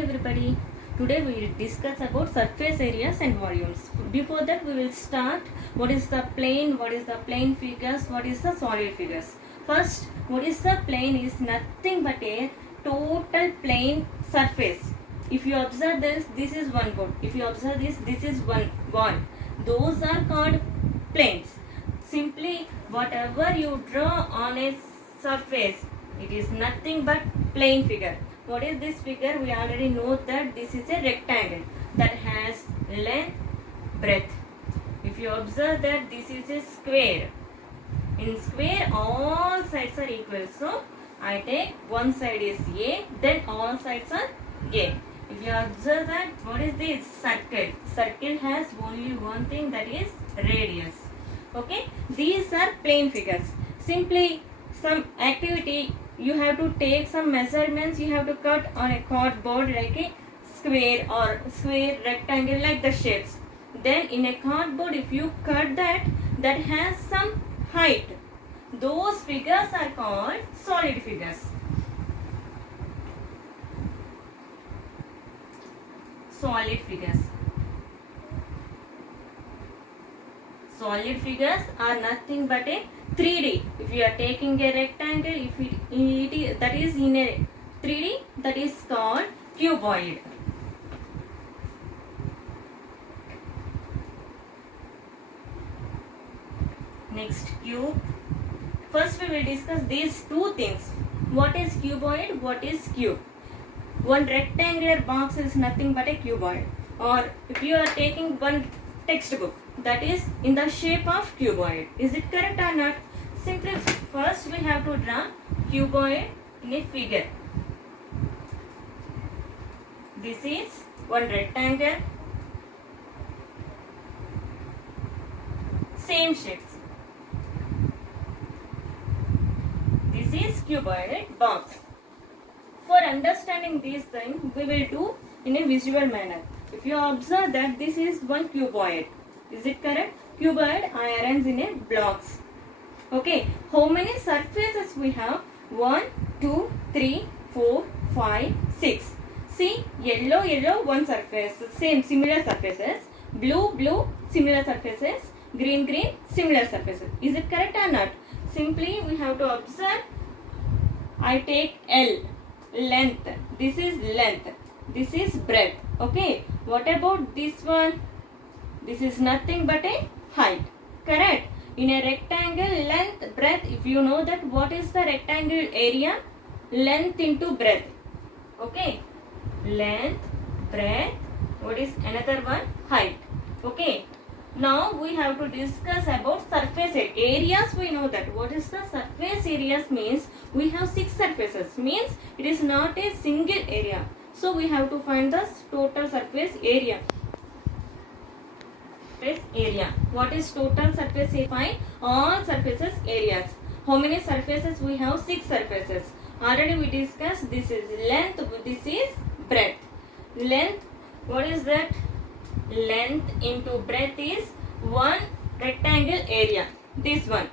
everybody. Today we will discuss about surface areas and volumes. Before that we will start what is the plane figures, what is the solid figures. First, what is the plane is nothing but a total plane surface. If you observe this is one board. If you observe this is one wall. Those are called planes. Simply whatever you draw on a surface, it is nothing but plane figure. What is this figure? We already know that this is a rectangle that has length, breadth. If you observe that this is a square. In square all sides are equal. So I take one side is A, then all sides are A. If you observe that, what is this? Circle. Circle has only one thing, that is radius. Okay, these are plane figures. Simply some activity, you have to take some measurements, you have to cut on a cardboard like a square or square, rectangle, like the shapes. Then in a cardboard, if you cut that has some height, those figures are called solid figures. Solid figures. Solid figures are nothing but a 3D. If you are taking a rectangle, if it that is in a 3D, that is called cuboid. Next, cube. First we will discuss these two things. What is cuboid? What is cube? One rectangular box is nothing but a cuboid. Or if you are taking one textbook, that is in the shape of cuboid. Is it correct or not? Simply first we have to draw cuboid in a figure. This is one rectangle, same shapes. This is cuboid box. For understanding these things, we will do in a visual manner. If you observe that this is one cuboid, is it correct? Cuboid I arrange in a blocks. Okay, how many surfaces we have? 1, 2, 3, 4, 5, 6. See, yellow, one surface, same similar surfaces. Blue, similar surfaces. Green, similar surfaces. Is it correct or not? Simply we have to observe. I take L, length. This is length. This is breadth. Okay, what about this one? This is nothing but a height. Correct? In a rectangle, length, breadth, if you know that what is the rectangle area? Length into breadth. Okay, length, breadth, what is another one? Height. Okay, now we have to discuss about surface areas. We know that what is the surface areas means we have 6 surfaces, means it is not a single area. So we have to find the total surface area. Surface area. What is total surface area? Find all surfaces areas. How many surfaces we have? 6 surfaces. Already we discussed. This is length. This is breadth. Length. What is that? Length into breadth is one rectangle area. This one.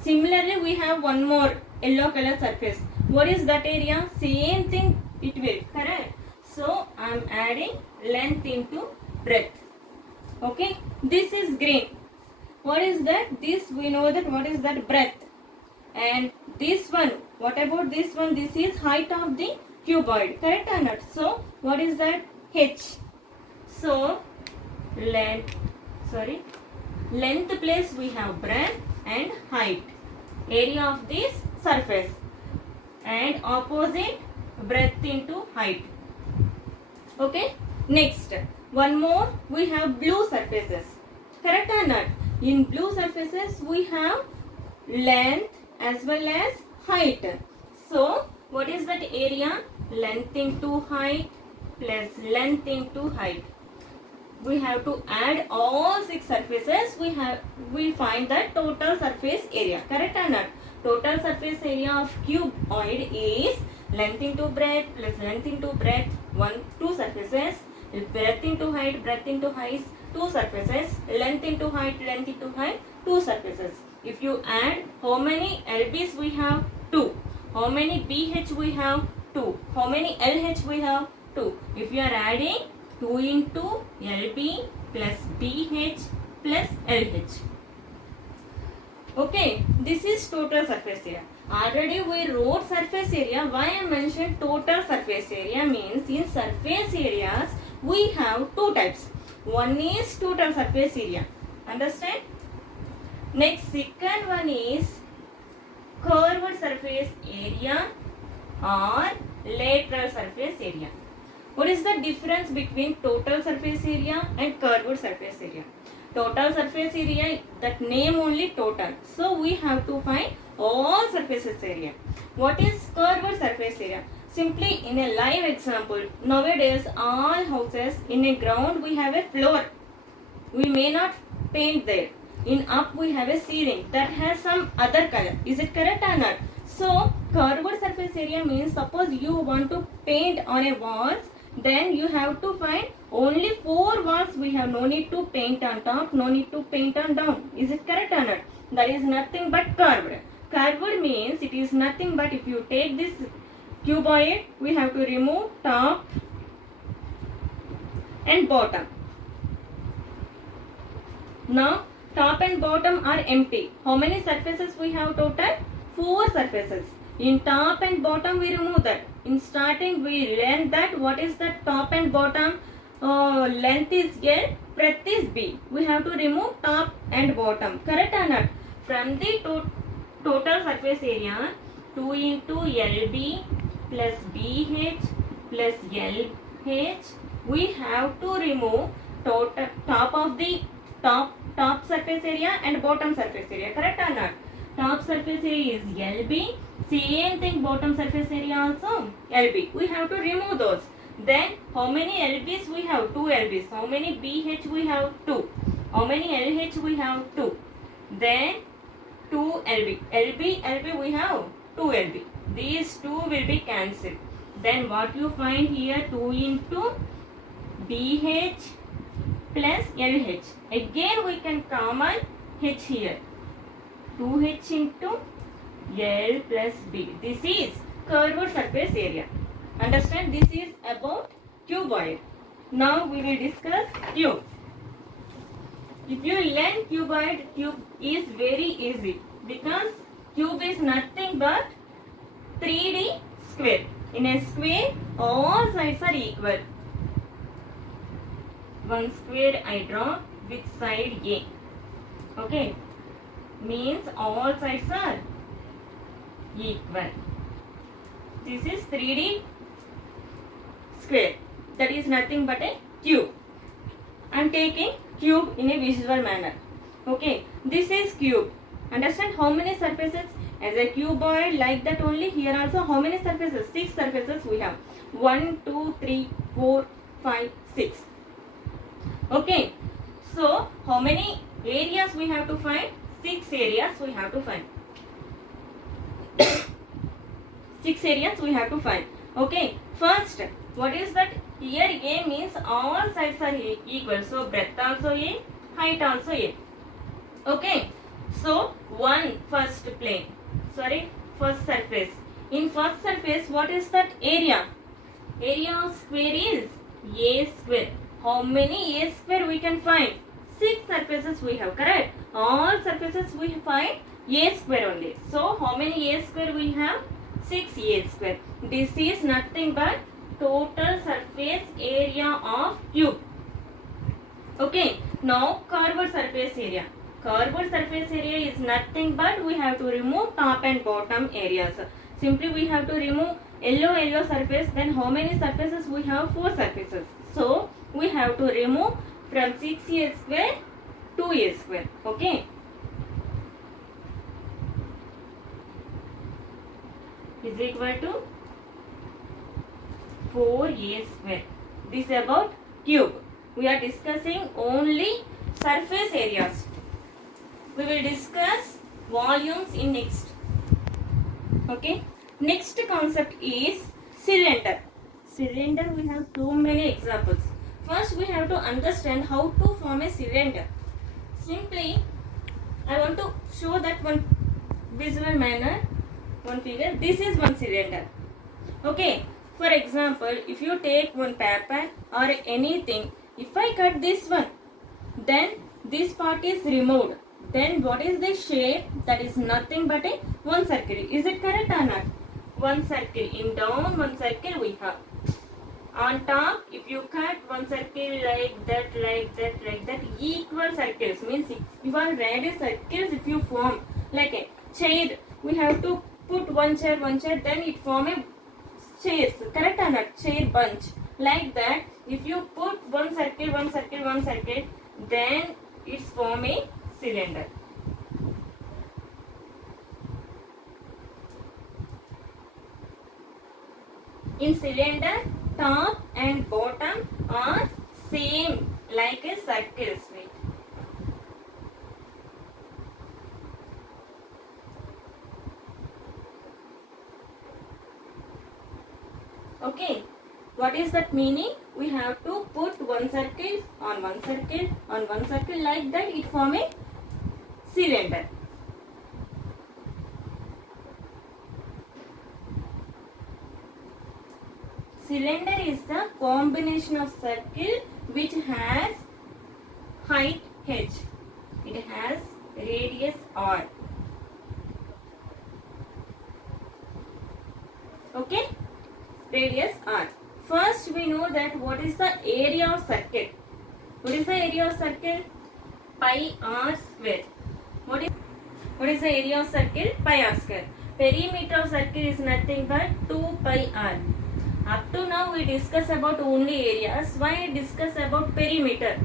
Similarly, we have one more yellow color surface. What is that area? Same thing it will. Correct? So I am adding length into breadth. Okay. This is green. What is that? This we know that what is that? Breadth. And this one. What about this one? This is height of the cuboid. Correct or not? So what is that? H. So length place we have breadth and height, area of this surface, and opposite breadth into height. Okay, next one more, we have blue surfaces. Correct or not? In blue surfaces we have length as well as height. So what is that area? Length into height plus length into height. We have to add all 6 surfaces. We find the total surface area. Correct or not? Total surface area of cuboid is length into breadth plus length into breadth, 2 surfaces. Breadth into height, 2 surfaces. Length into height, 2 surfaces. If you add, how many LBs we have? 2. How many BH we have? 2. How many LH we have? 2. If you are adding 2 into LB plus BH plus LH. Okay, this is total surface area. Already we wrote surface area. Why I mentioned total surface area means in surface areas we have two types. One is total surface area. Understand? Next, second one is curved surface area or lateral surface area. What is the difference between total surface area and curved surface area? Total surface area, that name only total. So we have to find all surfaces area. What is curved surface area? Simply in a live example, nowadays all houses in a ground we have a floor. We may not paint there. In up we have a ceiling that has some other color. Is it correct or not? So curved surface area means suppose you want to paint on a wall, then you have to find only 4 walls we have. No need to paint on top, no need to paint on down. Is it correct or not? That is nothing but curved. Curved means it is nothing but if you take this cuboid, we have to remove top and bottom. Now top and bottom are empty. How many surfaces we have total? 4 surfaces. In top and bottom we remove that. In starting we learned that what is the top and bottom length is L, breadth is B. We have to remove top and bottom. Correct or not? From the total surface area 2 into LB plus BH plus LH, we have to remove top of the top surface area and bottom surface area. Correct or not? Top surface area is LB. Same thing, bottom surface area also LB. We have to remove those. Then how many LBs we have? 2 LBs. How many BH we have? 2. How many LH we have? 2. Then 2 LB. LB we have 2 LB. These 2 will be cancelled. Then what you find here? 2 into BH plus LH. Again we can common H here. 2H into L plus B. This is curved surface area. Understand? This is about cuboid. Now we will discuss cube. If you learn cuboid, cube is very easy because cube is nothing but 3D square. In a square, all sides are equal. One square I draw with side A. Okay. Means all sides are equal. This is 3D square. That is nothing but a cube. I am taking cube in a visual manner. Okay. This is cube. Understand how many surfaces? As a cuboid like that only. Here also how many surfaces? 6 surfaces we have. 1, 2, 3, 4, 5, 6. Okay. So how many areas we have to find? 6 areas we have to find. 6 areas we have to find. Okay. First, what is that? Here A means all sides are equal. So breadth also A, height also A. Okay. So first surface. In first surface, what is that area? Area of square is A square. How many A square we can find? 6 surfaces we have. Correct? All surfaces we find A square only. So how many A square we have? 6 A square. This is nothing but total surface area of cube. Okay. Now curved surface area. Curved surface area is nothing but we have to remove top and bottom areas. Simply we have to remove yellow surface. Then how many surfaces we have? 4 surfaces. So we have to remove from 6A square 2A square. Okay. Is equal to 4A square. This is about cube. We are discussing only surface areas. We will discuss volumes in next. Okay. Next concept is cylinder. Cylinder, we have so many examples. First we have to understand how to form a cylinder. Simply, I want to show that one visual manner, one figure. This is one cylinder. Okay. For example, if you take one paper or anything, if I cut this one, then this part is removed. Then what is the shape? That is nothing but a one circle. Is it correct or not? One circle. In down, one circle we have. On top, if you cut one circle like that, like that, like that, equal circles means equal radius circles. If you form like a chair, we have to put one chair, then it form a chairs. Correct or not? Chair bunch. Like that, if you put one circle, then it's form a cylinder. In cylinder, top and bottom are same like a circle. Okay, what is that meaning? We have to put one circle on one circle on one circle, like that it form a cylinder. Cylinder is the combination of circle which has height h. It has radius r. Okay, radius r. First we know that what is the area of circle. What is the area of circle? Pi r square. What is the area of circle? Pi r square. Perimeter of circle is nothing but 2 pi r. Up to now we discuss about only areas. Why discuss about perimeter?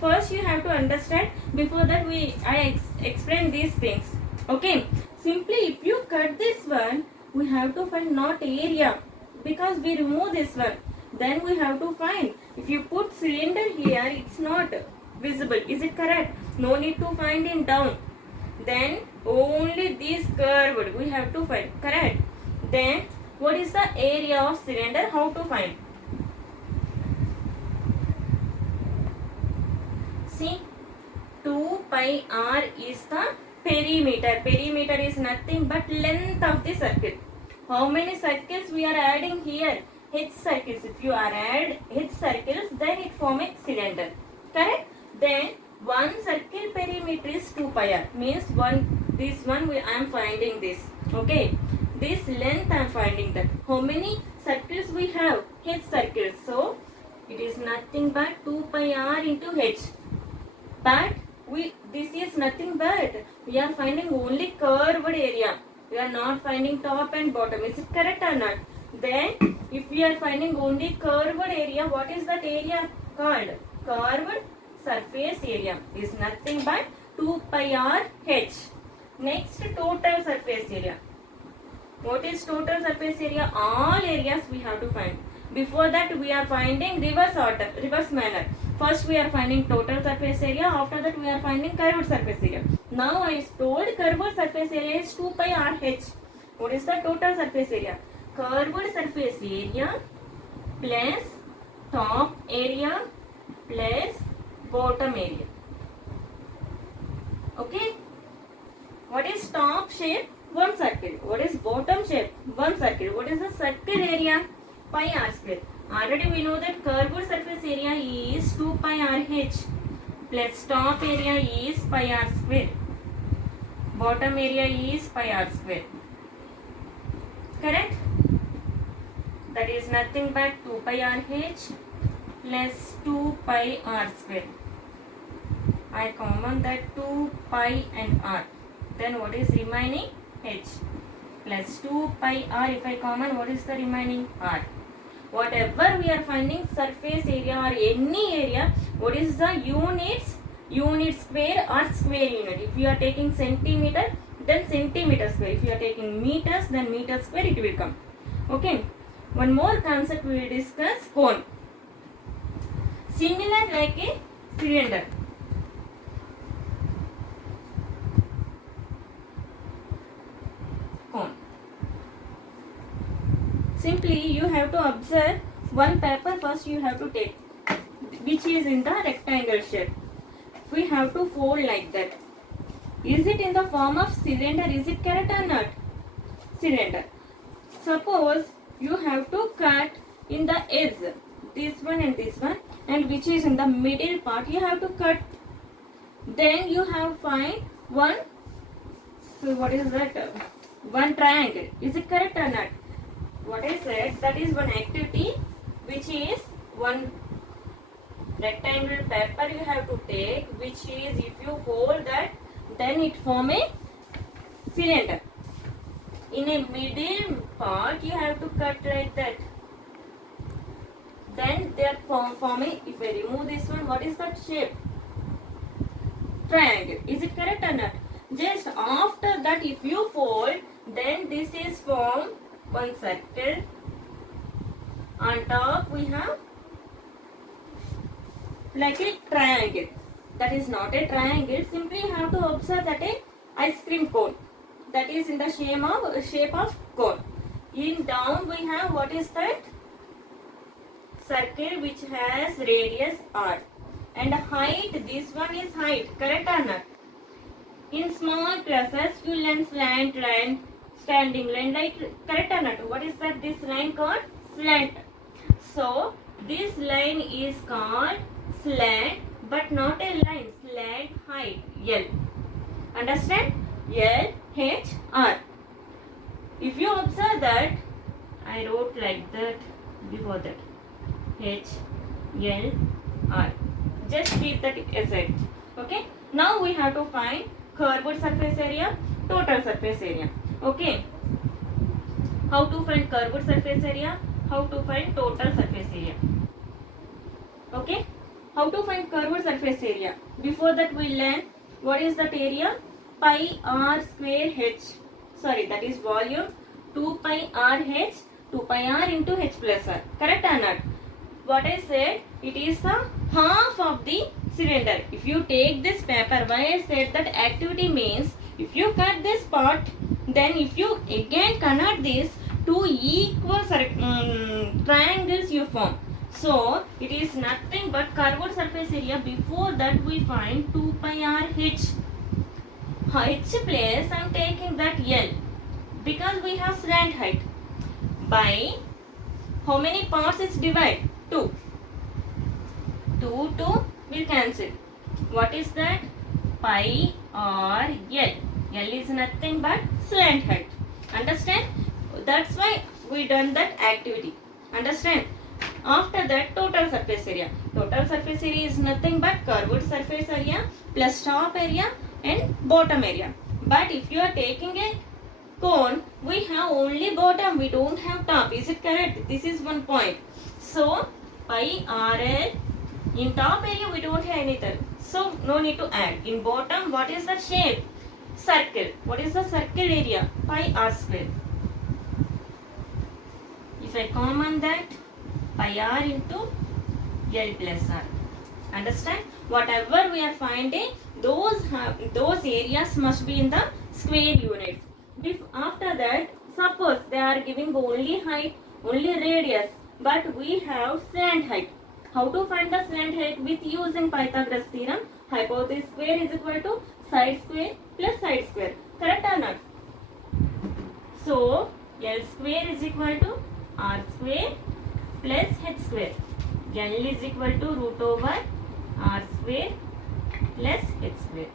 First you have to understand. Before that I explain these things. Okay. Simply if you cut this one, we have to find not area, because we remove this one. Then we have to find. If you put cylinder here, it's not visible. Is it correct? No need to find in down. Then only this curved we have to find. Correct? Then what is the area of cylinder? How to find? See, 2 pi r is the perimeter. Perimeter is nothing but length of the circle. How many circles we are adding here? H circles. If you are add H circles, then it form a cylinder. Correct? Then one circle perimeter is 2 pi r. Means I am finding this. Okay. This length I am finding that. How many circles we have? H circles. So it is nothing but 2 pi r into h. But this is nothing but we are finding only curved area. We are not finding top and bottom. Is it correct or not? Then if we are finding only curved area, what is that area called? Curved surface area is nothing but 2 pi r h. Next, total surface area. What is total surface area? All areas we have to find. Before that we are finding reverse manner. First we are finding total surface area. After that we are finding curved surface area. Now I told curved surface area is 2 pi r h. What is the total surface area? Curved surface area plus top area plus bottom area. Okay. What is top shape? One circle. What is bottom shape? One circle. What is the circle area? Pi r square. Already we know that curved surface area is 2 pi r h plus top area is pi r square. Bottom area is pi r square. Correct? That is nothing but 2 pi r h plus 2 pi r square. I common that 2 pi and r. Then what is remaining? H plus 2 pi r. If I common, what is the remaining? R. Whatever we are finding surface area or any area, what is the units? Unit square or square unit. If you are taking centimeter, then centimeter square. If you are taking meters, then meter square it will come. Okay. One more concept we will discuss. Cone. Similar like a cylinder. Cone. Simply you have to observe one paper. First you have to take, which is in the rectangle shape. We have to fold like that. Is it in the form of cylinder? Is it correct or not? Cylinder. Suppose you have to cut in the edge, this one, and which is in the middle part, you have to cut. Then you have find one, so what is that? One triangle. Is it correct or not? What I said, that is one activity, which is one rectangle paper you have to take, which is if you fold that, then it form a cylinder. In a middle part you have to cut like that. Then they are forming, if I remove this one, what is that shape? Triangle. Is it correct or not? Just after that, if you fold, then this is form one circle. On top we have like a triangle. That is not a triangle. Simply you have to observe that a ice cream cone. That is in the shape of cone. In down we have, what is that? Circle which has radius r. And height, this one is height. Correct or not? In small classes you learn slant line, standing line, like correct or not? What is that? This line called slant. So this line is called slant, but not a line. Slant height L. Understand? L H R. If you observe that, I wrote like that before that. H L R. Just keep that aside. Okay. Now we have to find curved surface area, total surface area. Okay. How to find curved surface area? How to find total surface area? Okay. How to find curved surface area? Before that we learn what is that area? Pi r square h. Sorry, that is volume. 2 pi r h. 2 pi r into h plus r. Correct or not? What I said, it is the half of the cylinder. If you take this paper, why I said that activity means, if you cut this part, then if you again connect this, two equal triangles you form. So it is nothing but curved surface area. Before that we find 2 pi r h. H place I am taking that L, because we have slant height. By how many parts is divide? 2. 2 will cancel. What is that? Pi r L. L is nothing but slant height. Understand? That's why we done that activity. Understand? After that, total surface area. Total surface area is nothing but curved surface area plus top area and bottom area. But if you are taking a cone, we have only bottom, we don't have top. Is it correct? This is one point. So pi RL, in top area we don't have anything, so no need to add. In bottom, what is the shape? Circle. What is the circle area? Pi r square. If I common that, pi r into L plus r. Understand? Whatever we are finding, those areas must be in the square units. After that, suppose they are giving only height, only radius, but we have slant height. How to find the slant height? With using Pythagoras theorem, hypotenuse square is equal to side square plus side square. Correct or not? So L square is equal to r square plus h square. L is equal to root over r square plus h square.